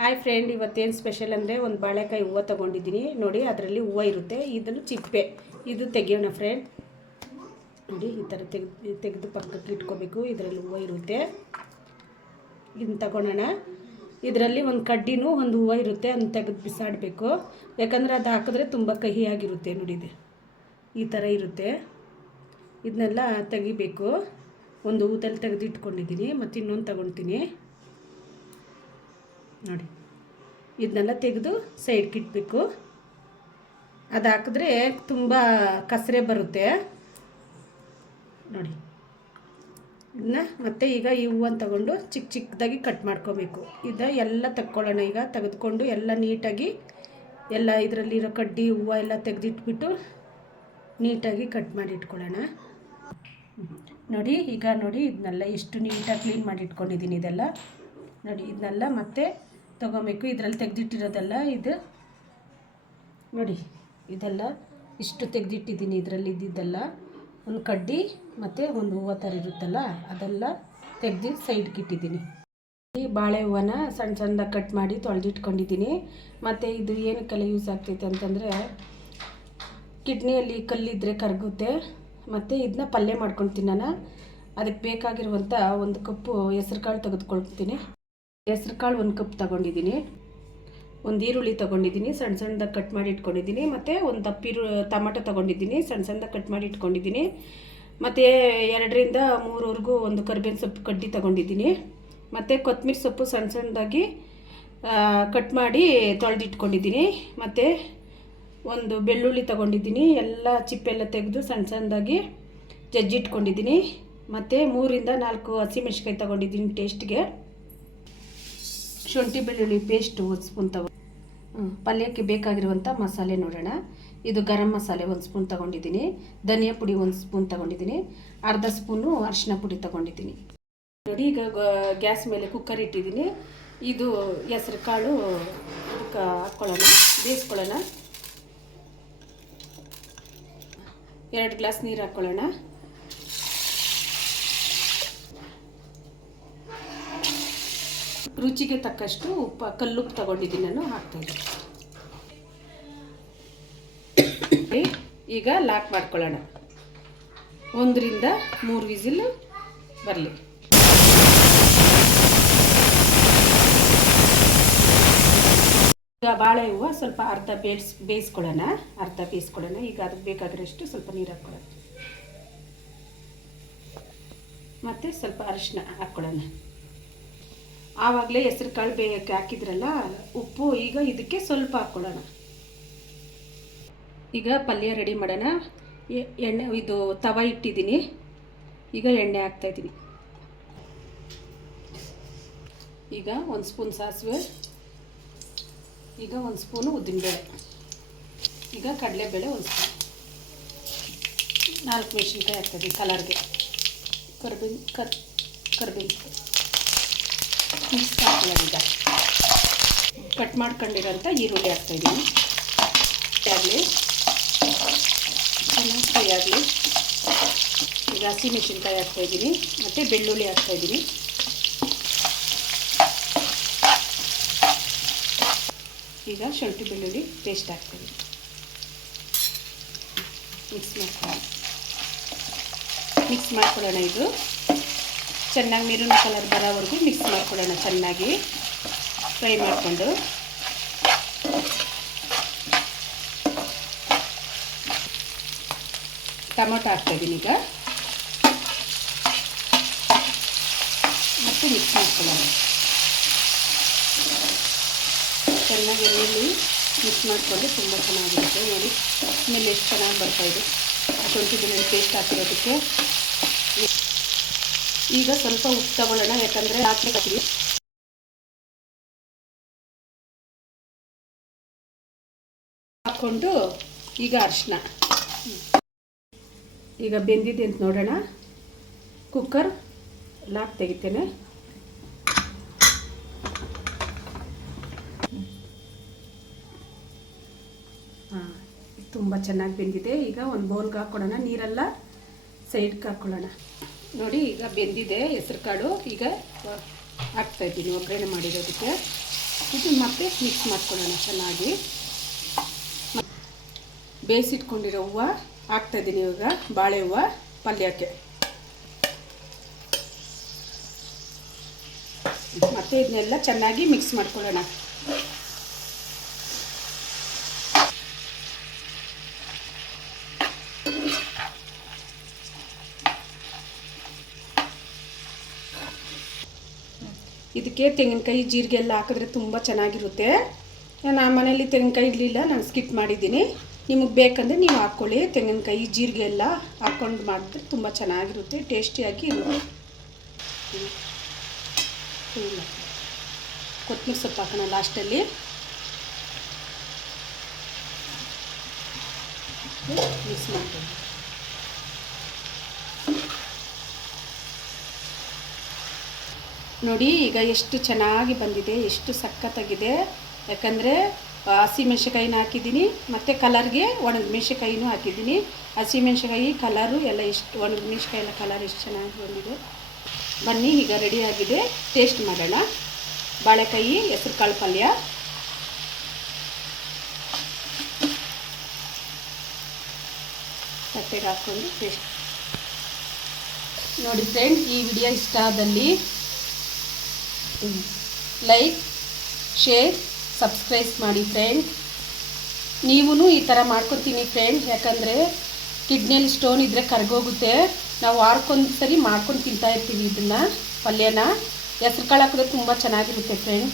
Hi friend, ಇವತ್ತೇನು special ಅಂದರೆ ಒಂದು ಬಾಳೆಕಾಯಿ ಹೂವು ತೊಗೊಂಡಿದ್ದೀನಿ ನೋಡಿ. ಅದರಲ್ಲಿ ಹೂವು ಇರುತ್ತೆ, ಇದನ್ನು ಚಿಪ್ಪೆ ಇದು ತೆಗಿಯೋಣ ಫ್ರೆಂಡ್. ನೋಡಿ ಈ ಥರ ತೆಗೆದು ಪಕ್ಕಕ್ಕೆ ಇಟ್ಕೋಬೇಕು. ಇದರಲ್ಲಿ ಹೂವು ಇರುತ್ತೆ, ಇದನ್ನು ತಗೊಳ್ಳೋಣ. ಇದರಲ್ಲಿ ಒಂದು ಕಡ್ಡಿನೂ ಒಂದು ಹೂವು ಇರುತ್ತೆ, ಅದನ್ನು ತೆಗೆದು ಬಿಸಾಡಬೇಕು. ಯಾಕಂದರೆ ಅದು ಹಾಕಿದ್ರೆ ತುಂಬ ಕಹಿಯಾಗಿರುತ್ತೆ. ನೋಡಿ ಇದು ಈ ಥರ ಇರುತ್ತೆ, ಇದನ್ನೆಲ್ಲ ತೆಗಿಬೇಕು. ಒಂದು ಹೂದಲ್ಲಿ ತೆಗೆದು ಇಟ್ಕೊಂಡಿದ್ದೀನಿ, ಮತ್ತು ಇನ್ನೊಂದು ತಗೊಳ್ತೀನಿ ನೋಡಿ. ಇದನ್ನೆಲ್ಲ ತೆಗೆದು ಸೈಡ್ಗೆ ಇಡಬೇಕು. ಅದು ಹಾಕಿದ್ರೆ ತುಂಬ ಕಸರೆ ಬರುತ್ತೆ ನೋಡಿ. ಇದನ್ನ ಮತ್ತೆ ಈಗ ಈ ಹೂವನ್ನು ತಗೊಂಡು ಚಿಕ್ಕ ಚಿಕ್ಕದಾಗಿ ಕಟ್ ಮಾಡ್ಕೋಬೇಕು. ಎಲ್ಲ ತಕ್ಕೊಳ್ಳೋಣ. ಈಗ ತೆಗೆದುಕೊಂಡು ಎಲ್ಲ ನೀಟಾಗಿ ಎಲ್ಲ ಇದರಲ್ಲಿರೋ ಕಡ್ಡಿ ಹೂವು ಎಲ್ಲ ತೆಗೆದಿಟ್ಬಿಟ್ಟು ನೀಟಾಗಿ ಕಟ್ ಮಾಡಿ ಇಟ್ಕೊಳ್ಳೋಣ ನೋಡಿ. ಈಗ ನೋಡಿ ಇದನ್ನೆಲ್ಲ ಎಷ್ಟು ನೀಟಾಗಿ ಕ್ಲೀನ್ ಮಾಡಿ ಇಟ್ಕೊಂಡಿದ್ದೀನಿ. ಇದೆಲ್ಲ ನೋಡಿ, ಇದನ್ನೆಲ್ಲ ಮತ್ತೆ ತೊಗೊಬೇಕು. ಇದರಲ್ಲಿ ತೆಗೆದಿಟ್ಟಿರೋದೆಲ್ಲ ಇದು ನೋಡಿ, ಇದೆಲ್ಲ ಇಷ್ಟು ತೆಗೆದಿಟ್ಟಿದ್ದೀನಿ. ಇದರಲ್ಲಿ ಇದ್ದಿದ್ದೆಲ್ಲ ಒಂದು ಕಡ್ಡಿ ಮತ್ತು ಒಂದು ಹೂವು ಥರ ಇರುತ್ತಲ್ಲ, ಅದೆಲ್ಲ ತೆಗೆದು ಸೈಡ್ಗೆ ಇಟ್ಟಿದ್ದೀನಿ. ಈ ಬಾಳೆ ಹೂವನ್ನ ಸಣ್ಣ ಸಣ್ಣದಾಗಿ ಕಟ್ ಮಾಡಿ ತೊಳೆದಿಟ್ಕೊಂಡಿದ್ದೀನಿ. ಮತ್ತು ಇದು ಏನಕ್ಕೆಲ್ಲ ಯೂಸ್ ಆಗ್ತೈತೆ ಅಂತಂದರೆ, ಕಿಡ್ನಿಯಲ್ಲಿ ಕಲ್ಲಿದ್ದರೆ ಕರಗುತ್ತೆ. ಮತ್ತು ಇದನ್ನ ಪಲ್ಯ ಮಾಡ್ಕೊಂಡು ತಿನ್ನೋಣ. ಅದಕ್ಕೆ ಬೇಕಾಗಿರುವಂಥ ಒಂದು ಕಪ್ಪು ಹೆಸ್ರು ಕಾಳು ತೆಗೆದುಕೊಳ್ತೀನಿ. ಹೆಸ್ರು ಕಾಳು ಒಂದು ಕಪ್ ತೊಗೊಂಡಿದ್ದೀನಿ. ಒಂದು ಈರುಳ್ಳಿ ತೊಗೊಂಡಿದ್ದೀನಿ, ಸಣ್ಣ ಸಣ್ಣದಾಗಿ ಕಟ್ ಮಾಡಿ ಇಟ್ಕೊಂಡಿದ್ದೀನಿ. ಮತ್ತು ಒಂದು ಟೊಮೆಟೊ ತೊಗೊಂಡಿದ್ದೀನಿ, ಸಣ್ಣ ಸಣ್ಣದಾಗಿ ಕಟ್ ಮಾಡಿ ಇಟ್ಕೊಂಡಿದ್ದೀನಿ. ಮತ್ತು 2ರಿಂದ 3ವರೆಗೂ ಒಂದು ಕರಿಬೇವಿನ ಸೊಪ್ಪು ಕಡ್ಡಿ ತೊಗೊಂಡಿದ್ದೀನಿ. ಮತ್ತು ಕೊತ್ತಂಬರಿ ಸೊಪ್ಪು ಸಣ್ಣ ಸಣ್ಣದಾಗಿ ಕಟ್ ಮಾಡಿ ತೊಳೆದಿಟ್ಕೊಂಡಿದ್ದೀನಿ. ಮತ್ತು ಒಂದು ಬೆಳ್ಳುಳ್ಳಿ ತೊಗೊಂಡಿದ್ದೀನಿ, ಎಲ್ಲ ಚಿಪ್ಪೆಲ್ಲ ತೆಗೆದು ಸಣ್ಣ ಸಣ್ಣದಾಗಿ ಜಜ್ಜಿಟ್ಕೊಂಡಿದ್ದೀನಿ. ಮತ್ತು 3ರಿಂದ 4 ಹಸಿಮೆಣ್ಸಿಕಾಯಿ ತೊಗೊಂಡಿದ್ದೀನಿ ಟೇಸ್ಟ್ಗೆ. ಶುಂಠಿ ಬೆಳ್ಳುಳ್ಳಿ ಪೇಸ್ಟ್ 1 ಸ್ಪೂನ್ ಪಲ್ಯಕ್ಕೆ ಬೇಕಾಗಿರುವಂಥ ಮಸಾಲೆ ನೋಡೋಣ. ಇದು ಗರಂ ಮಸಾಲೆ 1 ಸ್ಪೂನ್ ತೊಗೊಂಡಿದ್ದೀನಿ. ಧನಿಯಾ ಪುಡಿ 1 ಸ್ಪೂನ್ ತೊಗೊಂಡಿದ್ದೀನಿ. ಅರ್ಧ ಸ್ಪೂನು ಅರಿಶಿನ ಪುಡಿ ತೊಗೊಂಡಿದ್ದೀನಿ ನೋಡಿ. ಈಗ ಗ್ಯಾಸ್ ಮೇಲೆ ಕುಕ್ಕರ್ ಇಟ್ಟಿದ್ದೀನಿ. ಇದು ಹೆಸ್ರು ಕಾಳು ಇದಕ್ಕೆ ಹಾಕ್ಕೊಳ್ಳೋಣ, ಬೇಯಿಸ್ಕೊಳ್ಳೋಣ. 2 ಗ್ಲಾಸ್ ನೀರು ಹಾಕ್ಕೊಳ್ಳೋಣ. ರುಚಿಗೆ ತಕ್ಕಷ್ಟು ಕಲ್ಲುಪ್ಪು ತೊಗೊಂಡಿದ್ದೀನಿ ನಾನು, ಹಾಕ್ತಾಯಿದ್ದೀನಿ. ಈಗ ಲಾಕ್ ಮಾಡ್ಕೊಳ್ಳೋಣ. 1ರಿಂದ 3 ವಿಸಿಲ್ ಬರಲಿ. ಈಗ ಬಾಳೆ ಹೂವು ಸ್ವಲ್ಪ ಅರ್ಧ ಬೇಯಿಸ್ಕೊಳ್ಳೋಣ. ಈಗ ಅದಕ್ಕೆ ಬೇಕಾಗಿರೋಷ್ಟು ಸ್ವಲ್ಪ ನೀರು ಹಾಕ್ಕೊಳ್ಳೋಣ. ಮತ್ತು ಸ್ವಲ್ಪ ಅರಿಶಿನ ಹಾಕ್ಕೊಳ್ಳೋಣ. ಆವಾಗಲೇ ಹೆಸ್ರು ಕಾಳು ಬೇಯಕ್ಕೆ ಹಾಕಿದ್ರಲ್ಲ ಉಪ್ಪು, ಈಗ ಇದಕ್ಕೆ ಸ್ವಲ್ಪ ಹಾಕ್ಕೊಳ್ಳೋಣ. ಈಗ ಪಲ್ಯ ರೆಡಿ ಮಾಡೋಣ. ಎಣ್ಣೆ ಇದು ತವ ಇಟ್ಟಿದ್ದೀನಿ. ಈಗ ಎಣ್ಣೆ ಹಾಕ್ತಾಯಿದ್ದೀನಿ. ಈಗ 1 ಸ್ಪೂನ್ ಸಾಸಿವೆ, ಈಗ 1 ಸ್ಪೂನು ಉದ್ದಿನಬೇಳೆ, ಈಗ ಕಡಲೆಬೇಳೆ 1 ಸ್ಪೂನ್, 4 ಮೆಣಸಿನ್ಕಾಯಿ ಹಾಕ್ತಾಯಿದ್ದೀನಿ ಕಲರ್ಗೆ. ಕರ್ಬೇವು ಮಿಕ್ಸ್ ಹಾಕೊಳ್ಳೋಣ. ಈಗ ಕಟ್ ಮಾಡ್ಕೊಂಡಿರೋಂಥ ಈರುಳ್ಳಿ ಹಾಕ್ತಾಯಿದ್ದೀನಿ. ಆಗಲಿ ಚೆನ್ನಾಗಿ ಫ್ರೈ ಆಗಲಿ. ಈಗ ಹಸಿಮೆಣಸಿನ್ಕಾಯಿ ಹಾಕ್ತಾಯಿದ್ದೀನಿ, ಮತ್ತು ಬೆಳ್ಳುಳ್ಳಿ ಹಾಕ್ತಾಯಿದ್ದೀನಿ. ಈಗ ಶುಂಠಿ ಬೆಳ್ಳುಳ್ಳಿ ಪೇಸ್ಟ್ ಹಾಕ್ತಾಯಿದ್ದೀನಿ. ಮಿಕ್ಸ್ ಮಾಡ್ಕೊಳ್ಳೋಣ. ಇದು ಚೆನ್ನಾಗಿ ಮೆರೂನ್ ಕಲರ್ ಬರೋವರೆಗೂ ಮಿಕ್ಸ್ ಮಾಡ್ಕೊಳ್ಳೋಣ. ಚೆನ್ನಾಗಿ ಫ್ರೈ ಮಾಡಿಕೊಂಡು ಟೊಮೊಟೊ ಹಾಕ್ತಾಯಿದ್ದೀನಿ ಈಗ, ಮತ್ತು ಮಿಕ್ಸ್ ಮಾಡ್ಕೊಳ್ಳೋಣ. ಚೆನ್ನಾಗಿ ಎಣ್ಣೆಯಲ್ಲಿ ಮಿಕ್ಸ್ ಮಾಡಿಕೊಂಡು ತುಂಬ ಚೆನ್ನಾಗಿರುತ್ತೆ ನೋಡಿ. ಸ್ಮೆಲ್ ಎಷ್ಟು ಚೆನ್ನಾಗಿ ಬರ್ತಾಯಿದೆ ಶುಂಠಿ ಬೆಳ್ಳುಳ್ಳಿ ಪೇಸ್ಟ್ ಹಾಕಿರೋದಕ್ಕೆ. ಈಗ ಸ್ವಲ್ಪ ಉಪ್ಪು ತಗೊಳ್ಳೋಣ, ಯಾಕಂದರೆ ಹಾಕಿ ಹಾಕ್ಕೊಂಡು ಈಗ ಅರಿಶಿನ. ಈಗ ಬೆಂದಿದೆ ಅಂತ ನೋಡೋಣ. ಕುಕ್ಕರ್ ಲಾಕ್ ತೆಗಿತೇನೆ. ತುಂಬ ಚೆನ್ನಾಗಿ ಬೆಂದಿದೆ. ಈಗ ಒಂದು ಬೌಲ್ಗೆ ಹಾಕ್ಕೊಳ್ಳೋಣ. ನೀರೆಲ್ಲ ಸೈಡ್ಗೆ ಹಾಕ್ಕೊಳ್ಳೋಣ ನೋಡಿ. ಈಗ ಬೆಂದಿದೆ ಹೆಸ್ರು ಕಾಳು. ಈಗ ಹಾಕ್ತಾಯಿದ್ದೀನಿ ಒಗ್ಗರಣೆ ಮಾಡಿರೋದಕ್ಕೆ. ಇದು ಮತ್ತೆ ಮಿಕ್ಸ್ ಮಾಡ್ಕೊಳ್ಳೋಣ ಚೆನ್ನಾಗಿ. ಬೇಯಿಸಿಟ್ಕೊಂಡಿರೋ ಹೂವು ಹಾಕ್ತಾಯಿದ್ದೀನಿ ಇವಾಗ, ಬಾಳೆ ಹೂವು ಪಲ್ಯಕ್ಕೆ. ಮತ್ತು ಇದನ್ನೆಲ್ಲ ಚೆನ್ನಾಗಿ ಮಿಕ್ಸ್ ಮಾಡ್ಕೊಳ್ಳೋಣ. ಇದಕ್ಕೆ ತೆಂಗಿನಕಾಯಿ ಜೀರಿಗೆ ಎಲ್ಲ ಹಾಕಿದ್ರೆ ತುಂಬ ಚೆನ್ನಾಗಿರುತ್ತೆ. ನಾನು ಮನೇಲಿ ತೆಂಗಿನಕಾಯಿ ಇರಲಿಲ್ಲ, ನಾನು ಸ್ಕಿಪ್ ಮಾಡಿದ್ದೀನಿ. ನಿಮಗೆ ಬೇಕಂದರೆ ನೀವು ಹಾಕ್ಕೊಳ್ಳಿ. ತೆಂಗಿನಕಾಯಿ ಜೀರಿಗೆ ಎಲ್ಲ ಹಾಕ್ಕೊಂಡು ಮಾಡಿದ್ರೆ ತುಂಬ ಚೆನ್ನಾಗಿರುತ್ತೆ, ಟೇಸ್ಟಿಯಾಗಿ ಇರುತ್ತೆ. ಕೊತ್ತಂಬರಿ ಸೊಪ್ಪು ಹಾಕೋಣ ಲಾಸ್ಟಲ್ಲಿ. ಮಿಕ್ಸ್ ಮಾಡ್ಕೊಳ್ಳಿ. ನೋಡಿ ಈಗ ಎಷ್ಟು ಚೆನ್ನಾಗಿ ಬಂದಿದೆ, ಎಷ್ಟು ಸಖತ್ತಾಗಿದೆ. ಯಾಕಂದರೆ ಹಸಿಮೆಣ್ಸಿಕಾಯಿನ ಹಾಕಿದ್ದೀನಿ, ಮತ್ತು ಕಲರ್ಗೆ ಒಣಮೆಣ್ಸಿಕಾಯಿನೂ ಹಾಕಿದ್ದೀನಿ. ಹಸಿಮೆಣ್ಸಿಕಾಯಿ ಕಲರು ಎಲ್ಲ ಎಷ್ಟು, ಒಣಮೆಣ್ಸಿಕಾಯಿ ಎಲ್ಲ ಕಲರ್ ಎಷ್ಟು ಚೆನ್ನಾಗಿ ಬಂದಿದೆ. ಬನ್ನಿ ಈಗ ರೆಡಿಯಾಗಿದೆ, ಟೇಸ್ಟ್ ಮಾಡೋಣ. ಬಾಳೆಕಾಯಿ ಹೆಸರು ಕಾಳು ಪಲ್ಯ. ತಟ್ಟೆಗೆ ಹಾಕ್ಕೊಂಡು ಟೇಸ್ಟ್ ನೋಡಿ ಫ್ರೆಂಡ್. ಈ ವಿಡಿಯೋ ಇಷ್ಟ ಆದಲ್ಲಿ ಲೈಕ್, ಶೇರ್, ಸಬ್ಸ್ಕ್ರೈಬ್ ಮಾಡಿ ಫ್ರೆಂಡ್. ನೀವೂ ಈ ಥರ ಮಾಡ್ಕೊತೀನಿ ಫ್ರೆಂಡ್. ಯಾಕಂದರೆ ಕಿಡ್ನಿಯಲ್ಲಿ ಸ್ಟೋನ್ ಇದ್ದರೆ ಕರಗೋಗುತ್ತೆ. ನಾವು ವಾರಕ್ಕೊಂದು ಸರಿ ಮಾಡ್ಕೊಂಡು ತಿಂತಾಯಿರ್ತೀವಿ ಇದನ್ನು, ಪಲ್ಯನ. ಹೆಸ್ರು ಕಾಳು ಹಾಕಿದ್ರೆ ತುಂಬ ಚೆನ್ನಾಗಿರುತ್ತೆ ಫ್ರೆಂಡ್.